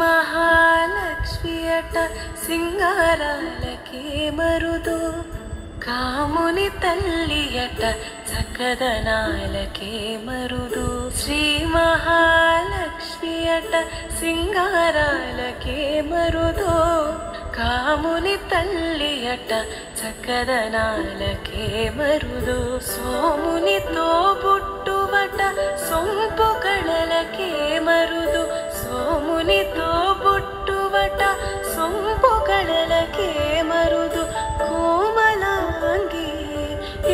మహాలక్ష్మియట సింగారాలకే మరుదు, కాముని తల్లియట చక్కదనాలకే మరుదు. శ్రీ మహాలక్ష్మియట సింగారాలకే మరుదు, కాముని తల్లియట చక్కదనాలకే మరుదు. సోమునితో బుట్టువట సొంపు కళలకే మరుదు, సోమునితో బుట్టువట సొంపు కళలకే మరుదు. కోమలాంగి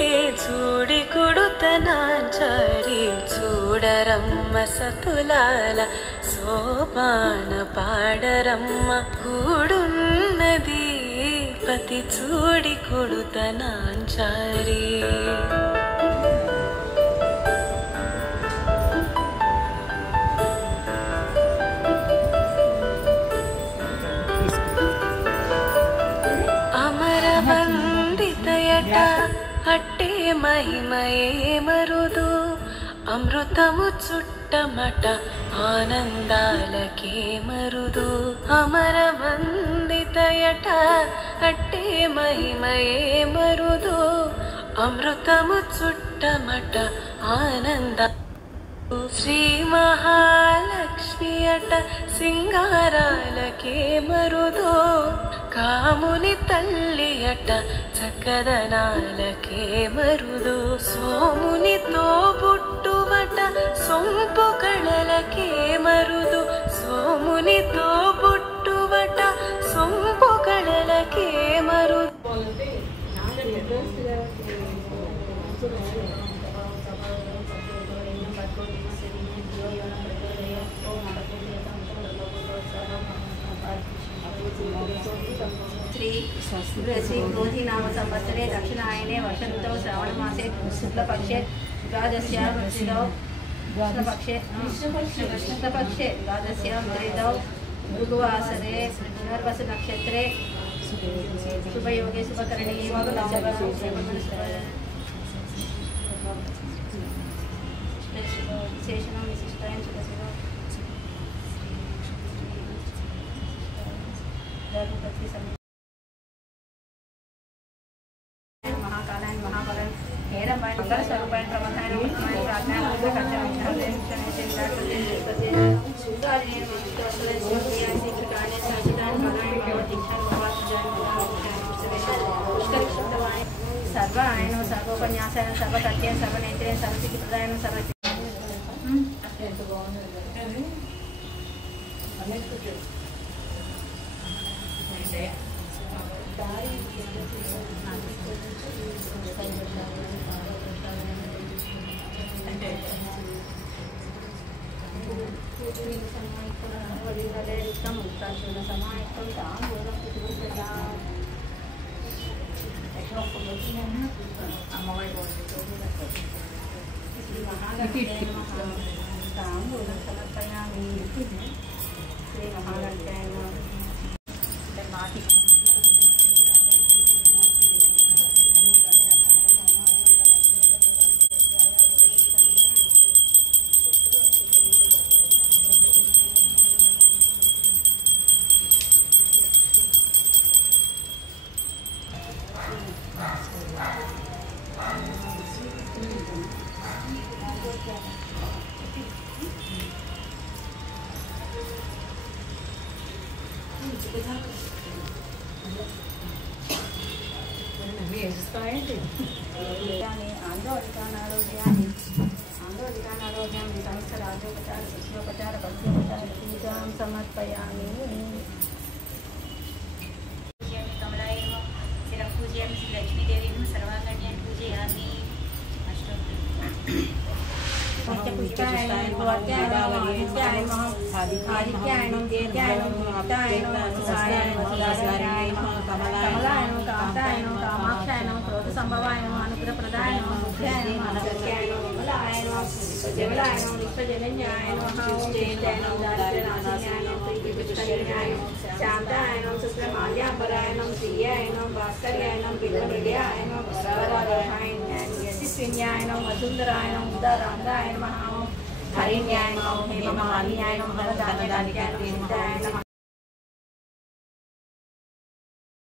ఏ చూడి కుడుతనాంచారి, చూడరమ్మ సతులాల సోపాన పాడరమ్మ. కూడున్నది పతి చూడి కొడుతనాంచారి. అమరవందితయట అట్టే మహిమయే మరుదు, అమృతము చుట్టమట ఆనందాలకే మరుదు. అమరవందితయట అట్టే మహిమయే మరుదు, అమృతము చుట్టమట ఆనంద. శ్రీ మహాలక్ష్మియట సింగారాలకే మరుదు, కాముని తల్లియట చక్కదనాలకే మరుదు. సోమునితో బుట్టువట సొంపు కళలకే మరుదు, సోమునితో బుట్టువట సొంపు కళలకే మరుదు. श्री क्रोधी नाम संवत्सरे दक्षिणायने वर्ष ऋतौ श्रावणमासे शुक्लपक्षे द्वादश्यां कृष्णपक्षे द्वादश्यां त्रिदौ भृगुवासरे पुनर्वसु नक्षत्रे शुभयोगे शुभकरणे विशेषणं विशिष्टायं शुभशिरो महाकालायन महाबलायन हेरंबायन मंगलस्वरूपायन प्रमथायन उत्तमायन प्राज्ञायन उग्रकर्तायन विष्णुदेव शनेश्वराय सुदारिणेन विष्णुवत्सलेन शिवप्रियाय श्रीकृताय साचिदायन कालायन भगवतीक्षायन भगवत्पूजायन पुष्करिक्षुतवाय सर्वायन सर्वोपन्यासायन सर्वतत्यायन सर्वनेत्रेण सर्वसिद्धिप्रदायन सर्व समर्पयामि पूजयामि लक्ष्मी देवी सर्वाकन्यान् पूजयामि शांतायनं शुक्लमाल्याम्बरायनं श्रीयायनं भास्कर्यायनं बिल्वहृदयायनं यशस्विन्यायनं वसुन्धरायनं उदारान्धाय नमः హరిణ్యాయ నమః హేమమాలిన్యాయ నమః ధనధాన్యాయ నమః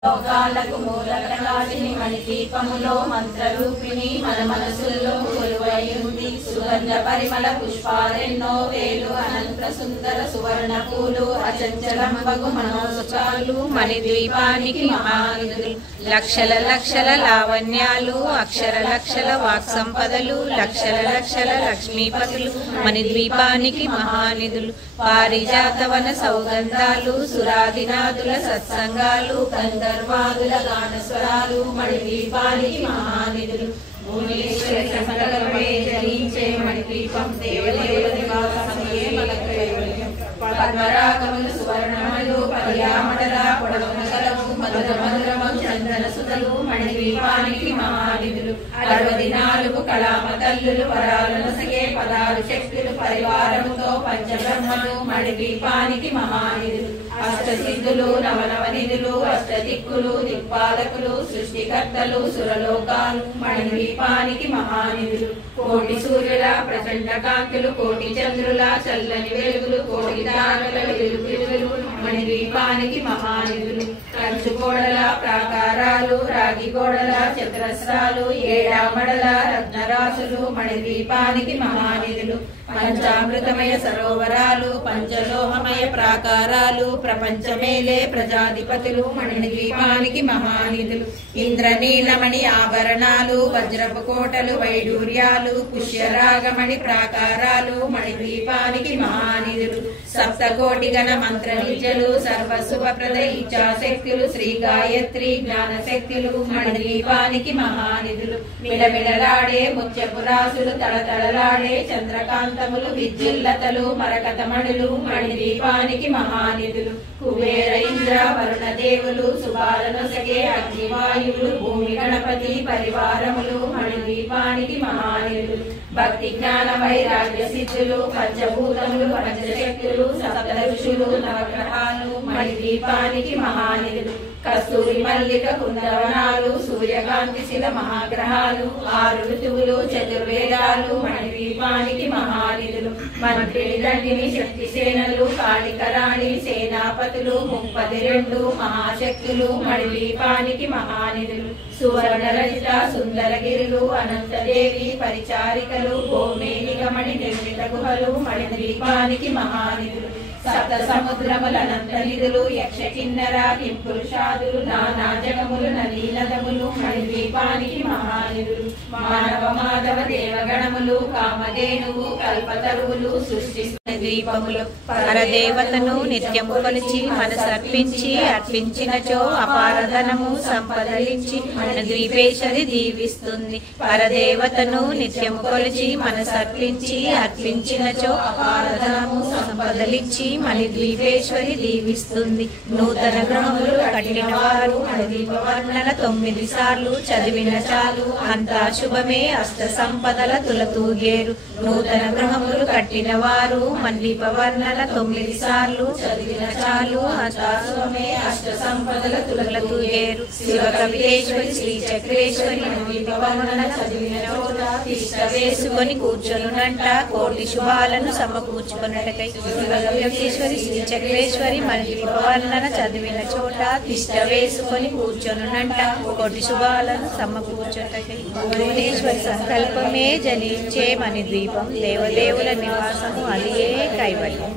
లోకాలకు మూల ప్రకాశిని మణిదీపములో మంత్రరూపిణి మన మనసుల్లో కొలువై ఉంది. సుగంధ పరిమళ పుష్పాలెన్నో వేలు అనంత సుందర సువర్ణ పూలు అచంచలంబగు మనోసుకాలు మణిద్వీపానికి మహానిధులు. లక్షల లక్షల లావణ్యాలు అక్షర లక్షల వాక్ సంపదలు లక్షల లక్షల లక్ష్మీపతులు మణిద్వీపానికి మహానిధులు. పారిజాతవన సౌగంధాలు సురాదినాదుల సత్సంగాలు గంధర్వాదుల గానస్వరాలు మణిద్వీపానికి మహానిధులు. భువనేశ్వరి సంకల్పమే జనించే మణిద్వీపం దేవదేవుల నివాసమే మన కైవల్యం. పద్మరాగములు సువర్ణములు పర్యామడల పొడవున గలవు మధుర మధురము చందన సుధలు మణిద్వీపానికి మహానిధులు. 64 కళామ తల్లులు వరాలను సగే 16 శక్తులు పరివారముతో పంచబ్రహ్మలు మణిద్వీపానికి మహానిధులు. అష్టసిద్ధులు నవనవనిధులు అష్టదిక్కులు దిక్పాలకులు సృష్టికర్తలు సురలోకాలు మణిద్వీపానికి మహానిధులు. కోటి సూర్యుల ప్రచండ కాంతులు కోటి చంద్రుల చల్లని వెలుగులు కోటి తారల వెలుగులు మణిద్వీపానికి మహానిధులు. కంచు గోడల ప్రాకారాలు రాగి గోడల చతురస్రాలు ఏడామడల రత్నరాసులు మణిద్వీపానికి మహానిధులు. పంచామృతమయ సరోవరాలు పంచలోహమయ ప్రాకారాలు ప్రపంచమేలే ప్రజాధిపతులు మణిద్వీపానికి మహానిధులు. ఇంద్రనీలమణి ఆభరణాలు వజ్రపు కోటలు వైడూర్యాలు పుష్యరాగమణి ప్రాకారాలు మణిద్వీపానికి మహానిధులు. సప్తకోటి గణ మంత్ర విద్యలు సర్వశుభప్రద ఇచ్ఛాశక్తులు శ్రీ గాయత్రి జ్ఞానశక్తులు మణిద్వీపానికి మహానిధులు. మిలమిలలాడే ముత్యపురాసులు తళతళలాడే చంద్రకాంతములు విద్యుల్లతలు మరకతమణులు మణిద్వీపానికి మహానిధులు. కుబేర ఇంద్ర వరుణ దేవులు శుభాలనొసగే అగ్నివాయువులు భూమి గణపతి పరివారములు మణిద్వీపానికి మహానిధులు. భక్తి జ్ఞాన వైరాగ్య సిద్ధులు పంచభూతములు పంచశక్తులు సప్త ఋషులు నవగ్రహాలు మణిద్వీపానికి మహానిధులు. కస్తూరి మల్లిక కుందవనాలు సూర్యకాంతి శిల మహాగ్రహాలు 6 ఋతువులు చతుర్వేదాలు మణిద్వీపానికి మహానిధులు. మంత్రిని దండిని శక్తి సేనలు కాళికరాణి సేనాపతులు 32 మహాశక్తులు మణిద్వీపానికి మహానిధులు. సువర్ణ రచిత సుందరగిరులు అనంతదేవి పరిచారికలు భూమేలికమణి నిర్మిత గుహలు మణిద్వీపానికి మహానిధులు. సప్త సముద్రముల అనంత నిధులు యక్ష కిన్నర కింపురుషాదులు నానా జగములు నదీనదములు మణిద్వీపానికి మహానిధులు. మానవ మాధవ దేవగణములు కామధేనువు కల్పతరువులు సృష్టి ద్వీపములు పరదేవతను నిత్యము కొలిచి మనసర్పించి అర్పించినచో అపారధనము సంపదలించి మణిద్వీపేశ్వరి దీవిస్తుంది. పరదేవతను నిత్యము కొలిచి మనసర్పించి అర్పించినచో అపారధనము సంపదలించి మణిద్వీపేశ్వరి దీవిస్తుంది. నూతన గృహములు కట్టిన వారు మణిద్వీపవర్ణన 9 సార్లు చదివిన చాలు అంతా శుభమే అష్ట సంపదల తులతూగేరు. నూతన గృహములు కట్టిన వారు మణిద్వీపవర్ణన 9 సార్లు చదివిన చాలు అంతా శుభమే అష్ట సంపదల తులతూగేరు. శివ కవితేశ్వరి శ్రీ చక్రేశ్వరి మణిద్వీపవర్ణన చదివిన చోట తిష్ట వేసుకొని కూర్చొనునంట కోటి శుభాలను సమకూర్చుకొనుటకై. శివకవితేశ్వరి శ్రీ చక్రేశ్వరి మణిద్వీపవర్ణన చదివిన చోట తిష్ట వేసుకొని కూర్చొనునంట కోటి శుభాలను సమకూర్చుటకై. భువనేశ్వరి సంకల్పమే జనించే మణిద్వీపం దేవదేవుల నివాసము అదియే కైవల్యం.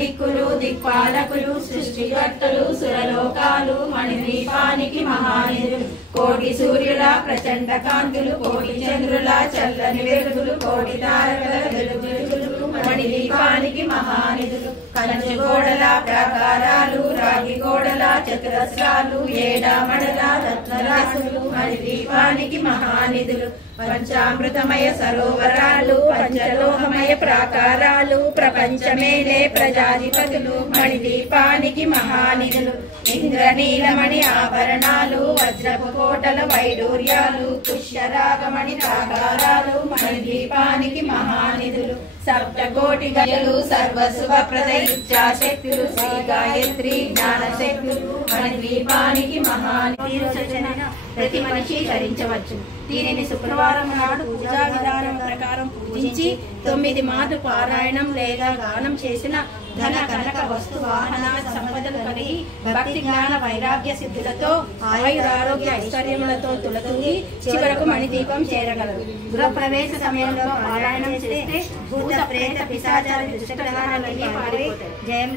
దిక్కులు దిక్పాలకులు సృష్టికర్తలు సురలోకాలు మణిద్వీపానికి మహానిధులు. కోటి సూర్యుల ప్రచండ కాంతులు కోటి చంద్రుల చల్లని వెలుగులు కోటి తారకల వెలుగులు మణిద్వీపానికి మహానిధులు. కంచు గోడల ప్రాకారాలు రాగి గోడల చతురస్రాలు ఏడామడల రత్నరాసులు మణిద్వీపానికి మహానిధులు. పంచామృతమయ సరోవరాలు పంచలోహమయ ప్రాకారాలు ప్రపంచమేలే ప్రజాధిపతులు మణిద్వీపానికి మహానిధులు. ఇంద్రనీలమణి ఆభరణాలు వజ్రపు కోటల వైడూర్యాలు పుష్యరాగమణి ప్రాకారాలు మణిద్వీపానికి మహానిధులు. సప్తకో కోటి గయలు సర్వశుభ ప్రదయిచ్చాశక్తులు శ్రీ గాయత్రి జ్ఞాన శక్తులు మన ద్వీపానికి మహానిర్వచనైన ప్రతి మనిషి ధరించవచ్చు. దీనిని శుక్రవారం నాడు పూజా విధానం ప్రకారం పూజించి 9 మార్లు పారాయణం లేదా గానం చేసిన ధన కనక వస్తు వాహన సంపదలు కలిగి భక్తి జ్ఞాన వైరాగ్య సిద్ధులతో ఆయురారోగ్య ఐశ్వర్యములతో తులతూగి చివరకు మణిదీపం చేరగలరు. గృహప్రవేశ సమయంలో పారాయణం చేస్తే భూత ప్రేత పిశాచాల దుష్టగ్రహాలన్నీ పారిపోతాయి. జయం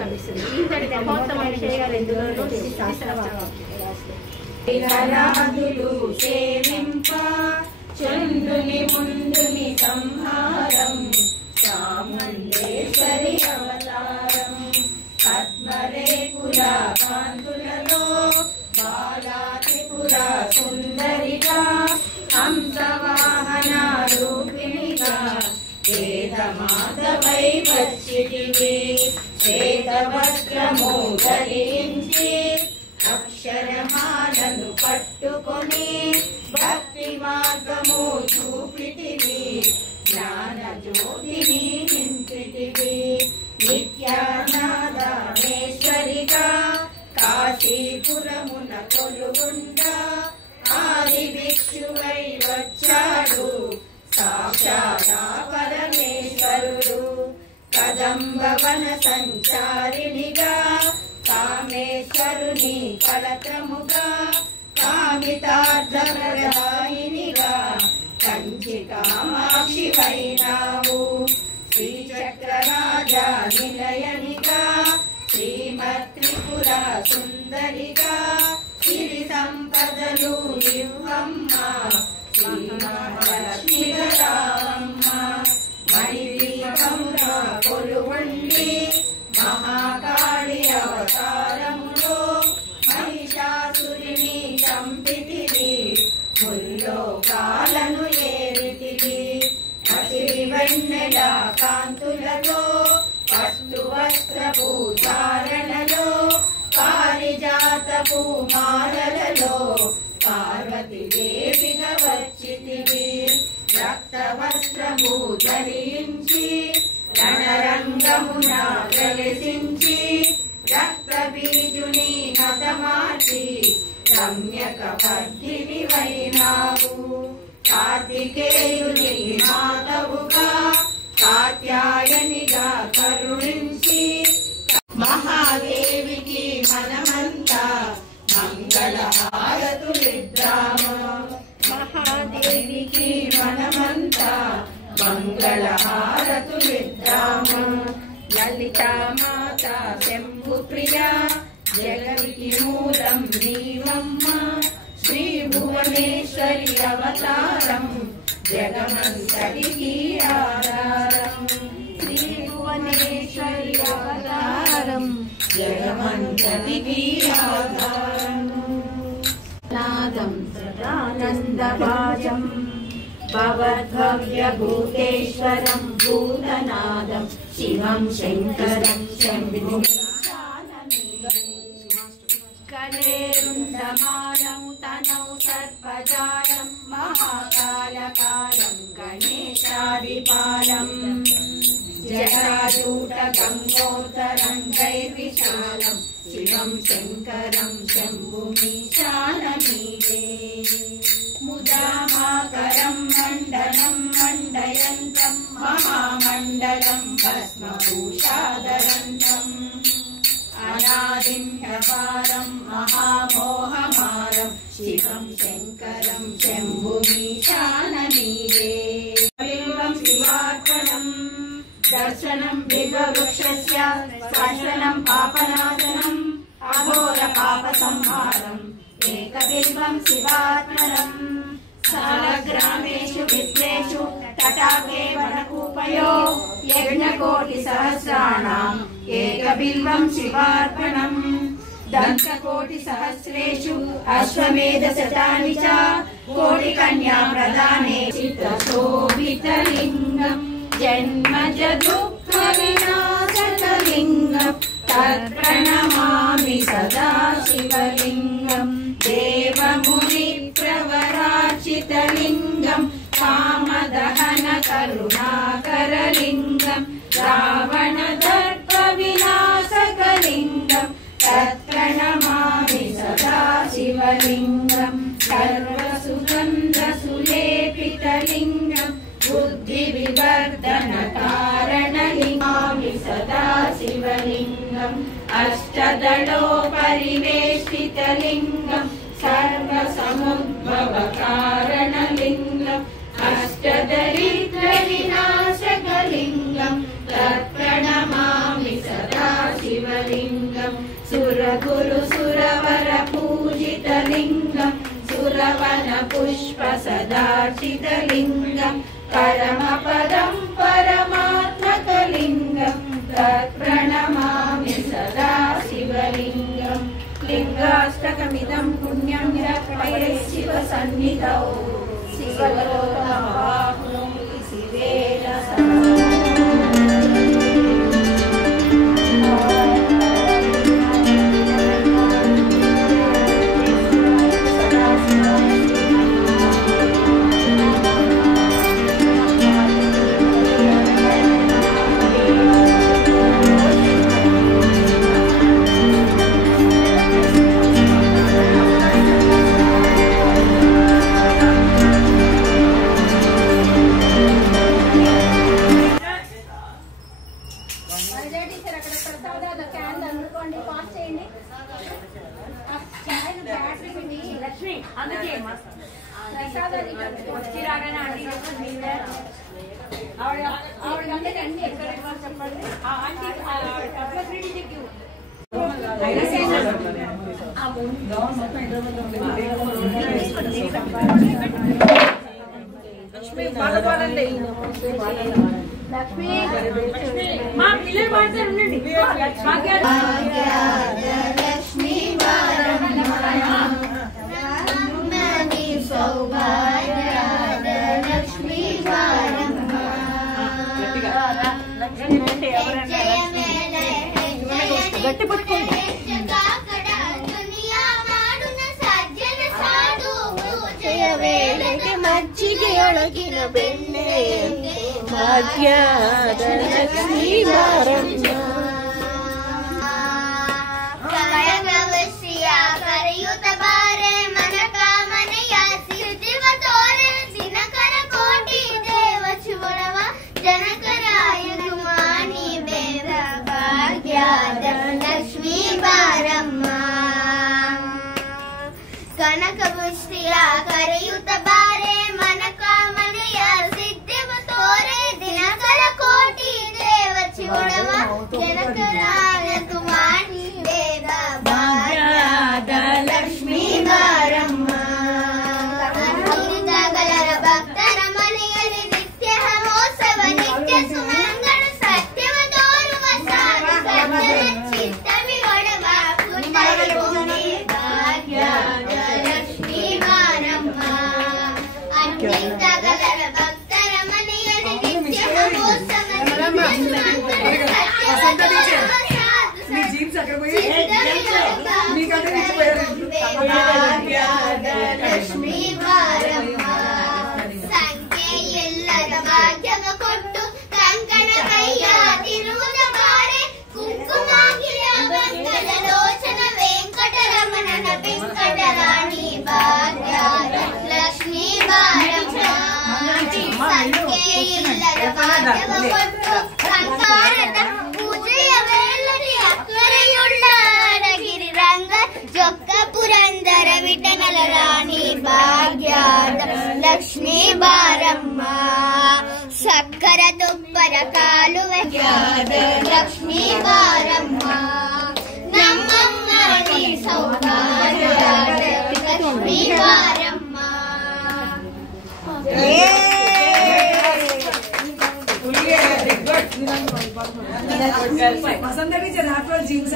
లభిస్తుంది. ఇంతటి మహోత్తమైన విషయాలు ఎందులోనూ శాస్త్రవాక్యాలు సేవింప చంద్రుని ముందుని సంహారం చాముండేశ్వరి అవతారం పద్మరేకుల కాంతులలో బాలాత్రిపుర సుందరిగా హంసవాహన రూపిణిగా వేదమాతవై వచ్చితివి. శ్వేత వస్త్రము ధరించి అక్షరమాలను పట్టుకొని భక్తి మార్గము చూపితివి. జ్ఞాన జ్యోతిని నింపితివి. నిత్యానాదామేశ్వరిగా కాశీపురమున కొలుగుండా ఆది భిక్షువై వచ్చాడు సాక్షాత్ పరమేశ్వరుడు. కదంబవన సంచారిణిగా కామేశ్వరుని కళత్రముగా కామితార్థప్రదాయినిగా కంచి కామాక్షి వైనావు. శ్రీచక్రరాజా నిలయనిగా శ్రీమత్రిపుర సుందరిగా సిరి సంపదలు ఇవ్వమ్మ శ్రీ మహాలక్ష్మిగా రావమ్మ. మణిదీపమున కొలువుండి మహాకాళి అవతారములో మహిషాసురిని చంపితివి. ముల్లోకాలను ఏరితివి. అసిరి వెన్నెల కాంతులతో పట్టు వస్త్రపు ధారణలో పారిజాతపు మాలలలో పార్వతీదేవిగా వచ్చితివి. రక్త వస్త్రము ధరించి రణరంగమున ప్రవేశించి రక్త బీజుని హతమార్చి రమ్యక పద్మిని వైనావు. కార్తికేయుని మాతవుగా కాత్యాయనిగా కరుణించి మహాదేవికి మనమంతా మంగళ హారతులిద్దాము. మహాదేవికి మనమంతా మంగళ హారతులిద్దాము. లలితామాత శంభు ప్రియ జగతికి మూలం నీవమ్మ. శ్రీ భువనేశ్వరి అవతారం జగమంతటికి ఆధారం. శ్రీ భువనేశ్వరి అవతారం జగమంతటికి ఆధారం. నాదం సదానందభాజం భవద్భవ్యభూతేశ్వరం భూతనాదం శివం శంకరం శంభుం కలేరుండమానం తనౌ సర్పజాలం మహాకాలకాలం గణేశాదిపాలం జటాజూట గంగోత్తరం విశాలం శివం శంకరం శంభుమీశానమీడే. ముదామాకరం మండలం మండయంతం మహామండలం భస్మభూషాదరంతం అనాదిం హ్యపారం మహామోహమారం శివం శంకరం శంభుమీశానమీడే. శివార్పణం దర్శనం బిల్వవృక్షస్య శాసనం పాపనాశనం అఘోర పాప సంహారం ఏకబిల్వం శివార్పణం. సాలగ్రామేషు విప్రేషు తటాకే వనకూపయో యజ్ఞకోటి సహస్రాణం ఏకబిల్వం శివార్పణం. దంతకోటి సహస్రేషు అశ్వమేధ శతాని చ కోటి కన్యా ప్రదానే చిత్తశోభితలింగం జన్మజ దుఃఖ వినాశకలింగం తత్ప్రణమామి సదా శివలింగం. దేవముని ప్రవరాచితలింగం కామదహన కరుణాకరలింగం सर्वसमन्वितलिङ्गम् अष्टदलोपरिवेष्टितलिङ्गम् सर्वसमुद्भवकारणलिङ्गम् अष्टदरिद्रविनाशकलिङ्गम् तत्प्रणमामि सदा शिवलिङ्गम् सुरगुरुसुरवरपूजितलिङ्गम् सुरवनपुष्पसदार्चितलिङ्गम् परमपदम् परमात्मकलिङ्गम् तत्प्रणमामि सदा शिवलिङ्गम् लिङ्गाष्टकमिदं पुण्यं यत्पये शिवसन्निधौ शिवलोकमाप्नोति शिवेन लक्ष्मी बारम्म सक्कर तुप्पर कालुव लक्ष्मी बारम्म नम्मम्म नी सौभाग्यद लक्ष्मी बारम्म जीन्स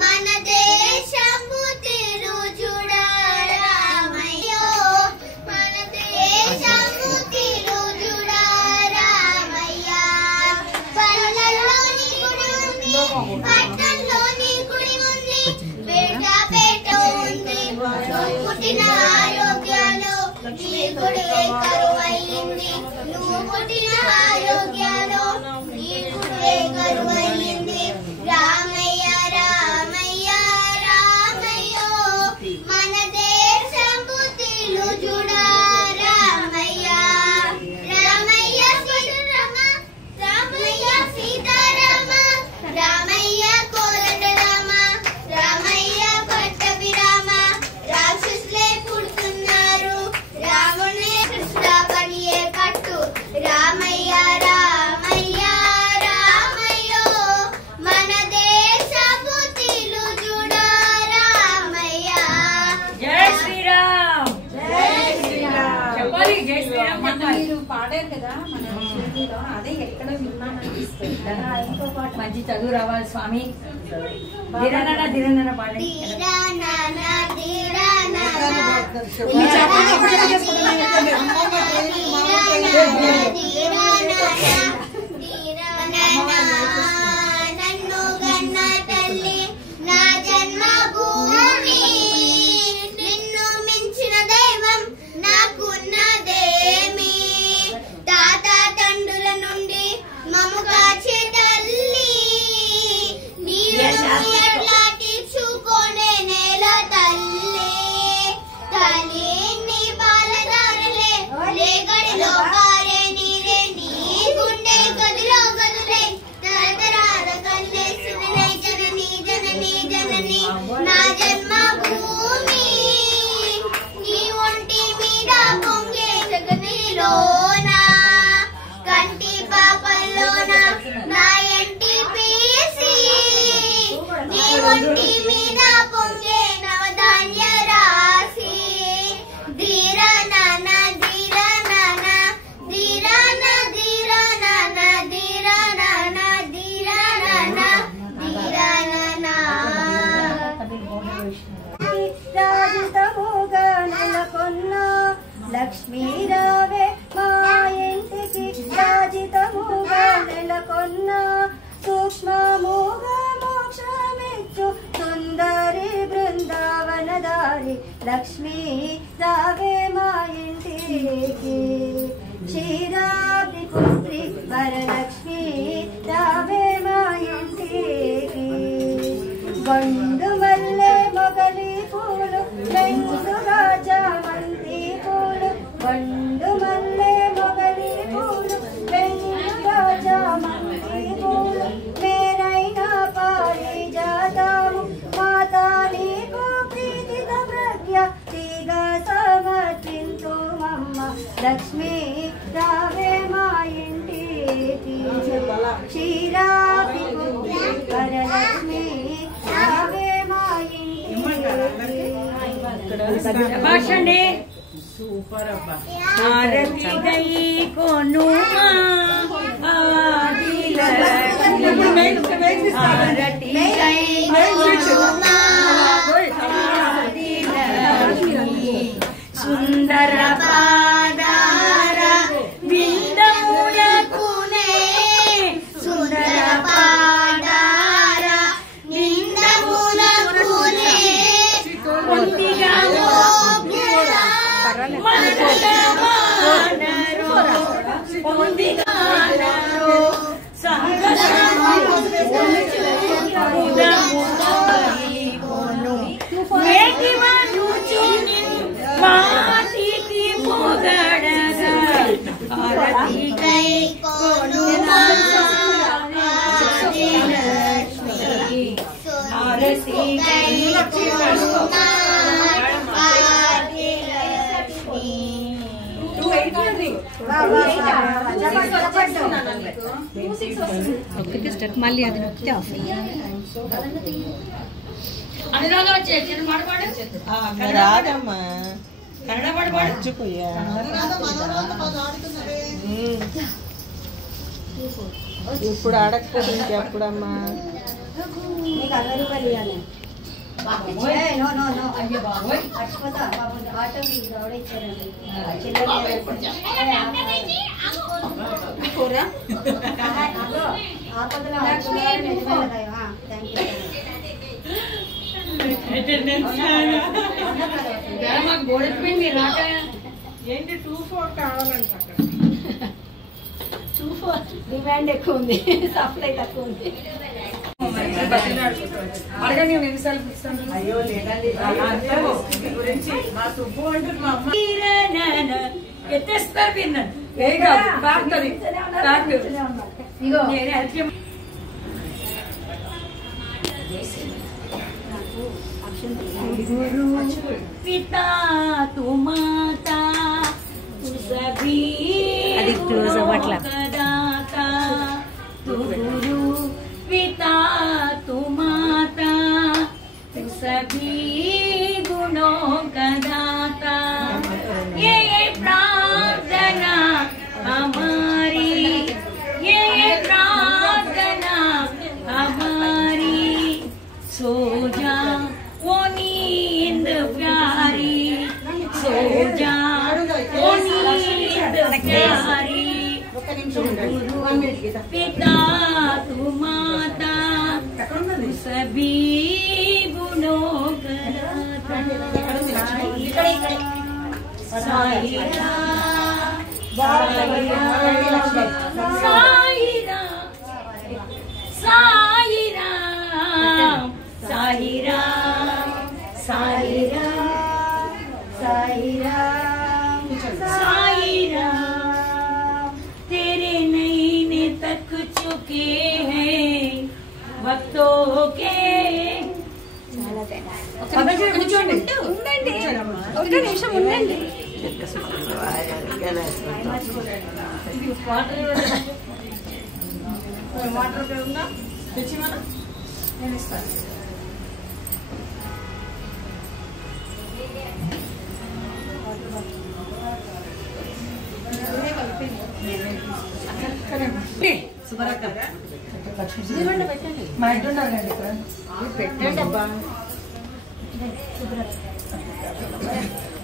మన దేశము తిరుజుడా రామయ్యో మన దేశము తిరుజుడా రామయ్య పల్లెల్లో నీ గుడి ఉంది పట్టణంలో నీ గుడి ఉంది పేట ఉంది పుట్టిన ఆరోగ్యాలు నీ గుడి కరువైంది నువ్వు పుట్టిన అదే ఎక్కడ విన్నాను. మంచి చదువు రావాలి స్వామి. ధీరన పాడండి. నన్ను గన్న తల్లి నా జన్మభూమి, నిన్ను మించిన దైవం నాకున్నదేమి. తాత తండ్రుల నుండి మము కాచే తల్లి, నీవు ఎట్లా తీర్చుకోనే నేల తల్లి. తల్లి నీ బాలదారులే లేగడిలో కారే నీరే, నీ గుండె గదిలో గదులే తరతరాల కల్లేసులై. జనని జనని జనని నా జన్మభూమి, నీ ఒంటి మీద పొంగే జగనిలోన, కంటి పాపల్లోన నా ఎంటి పీసి, నీ ఒంటి మీద పొంగే నవధాన్య రాశి. ధీర నాన్న ధీర నాన్న ధీర నా ధీర నాన్న ధీర నాన్న ధీర నాన్న ధీర నాన్న. రాజితముగా నెలకొన్న లక్ష్మీ రావే మా ఇంటికి, రాజితముగా నెలకొన్న సూక్ష్మముగా మోక్షమిచ్చు సుందరి బృందావనదారి లక్ష్మీ రావే మా ఇంటికి. క్షీరాబ్ది పుత్రి వరలక్ష్మీ రావే మా ఇంటికి. గండు మల్లె మొగలి పూలు మెండుగా చామంతి పూలు, గండు మల్లె మొగలి పూలు మెండుగా చామంతి పూలు, మేరైన పారిజాతము మాతా నీకు ప్రీతిత ప్రజ్ఞ తీగా సమర్పించు మమ్మ లక్ష్మీ రావే మా ఇంటికి. క్షీరాబ్ది పుత్రి వరలక్ష్మీ రావే మా ఇంటికి. భాషండి. సూపర్ అబ్బా. ఆరతి గై కొనుమా ఆదిలక్ష్మి, ఆరతి గై కొనుమా ఆదిలక్ష్మి, సుందర పాదార విందములకునే, సుందర పాదార నిందములకునే, పొందిగా మాటికి పొగడగా ఆరతి కై కొనుమా ఆదిలక్ష్మి, ఆరతి కై కొనుమా ఆదిలక్ష్మి. మళ్ళీ అది నొక్కితే అనురాధ వచ్చేది రాదమ్మా కన్నడ పాడు పాడు. మర్చిపోయా. ఇప్పుడు అడగకపోతే ఇంకెప్పుడమ్మా? నీకు 60 రూపాయలు ఇవ్వాలి. అయ్యో బాబోయ్ మర్చిపోతా. ఆటోకి ఎవడ ఇచ్చారండి మాకు గోడెత్తిపోయింది మీరు రాక. ఏంటి 24 కావాలంట అక్కడ. 24 డిమాండ్ ఎక్కువ ఉంది, సప్లై తక్కువ ఉంది. అడగండి నిమిషాలు అయ్యో లేదండి గురించి మా సుబ్బు అంటారు మా అమ్మ. ఎత్తేస్తారు విన్నాను బాగుంటుంది. गुरु पिता तू माता तू सभी दाता तू गुरु पिता तू माता तू सभी गुणों का दाता ये प्रार्थना हमारी पिता तू माता सभी गुणों का साईरा साईरा साईरा साईरा साईरा साईरा साईरा तेरे नैने तक चुके हैं वक्तों के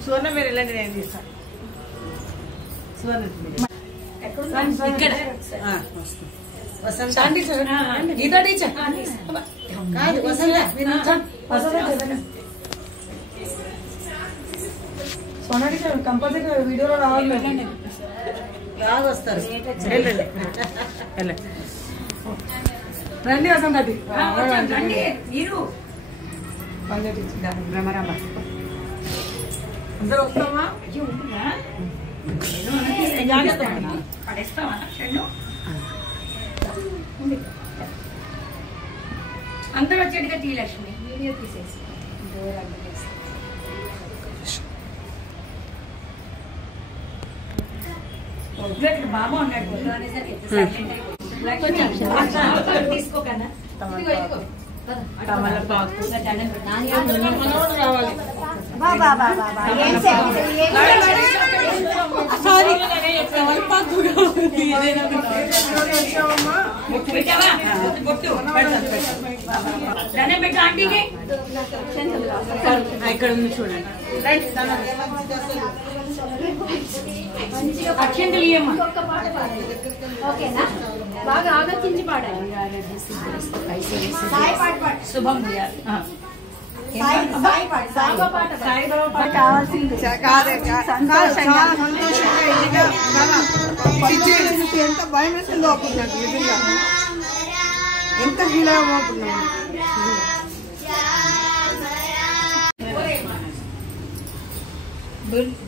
సువర్ణ మీరు వెళ్ళండి, నేను తీస్తాను. సువర్ణ గీతా టీచర్ కాదు, సోనా టీచర్ కంపల్సరీ వీడియోలో రావాలి. రాదు వస్తారు, రండి వసంత మీరు బ్రహ్మరాంబ అందరూ వస్తామా? అందరూ వచ్చేట్టుగా టీ లక్ష్మి వీడియో తీసేసి బాబా ఉన్నాడు తీసుకోకన్నా తమలపాకు రావాలి. దండం పెట్టు ఆంటీకి. ఇక్కడ ఉంది చూడండి. అక్షంతలు ఇయ్యమ్మా. ఓకేనా? బాగా ఆలోచించి పాడాలి. శుభం చేయాలి. కావాల్సింది ఎంత భయం వేసిందో అవుతున్నాడు, నిజంగా ఎంత ఫీల్ అవ్వబోతున్నాడు.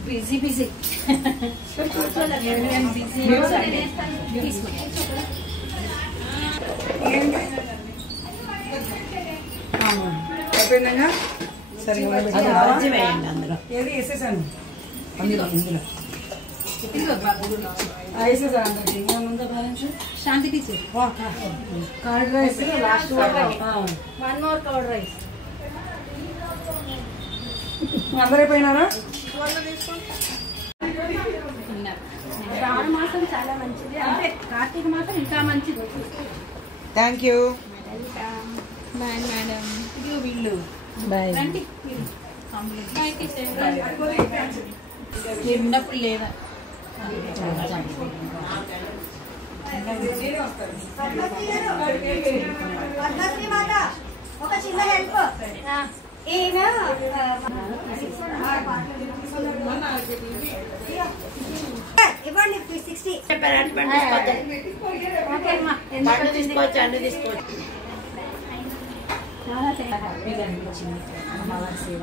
బిజీ బిజీ అయిపోయిందా? సరే ఏది వేసేసాను అందులో వేసేసాను అందరికి. ఏముందా balance? Shanti teacher curd rice last one more curd rice. అందరైపోయినారా? శ్రావణ మాసం చాలా మంచిది, అంటే కార్తీక మాసం ఇంకా మంచిది. Thank you. Bye madam. వీళ్ళు రండి. ఉన్నప్పుడు లేదా ఒక చిన్న హెల్ప్ ఈయన ఇవ్వండి 60. ఓకే అమ్మా, ఎందుకు తీసుకోవచ్చు అండి, తీసుకోవచ్చు. హ్యాపీగా అనిపించింది అమ్మవారి సేవ.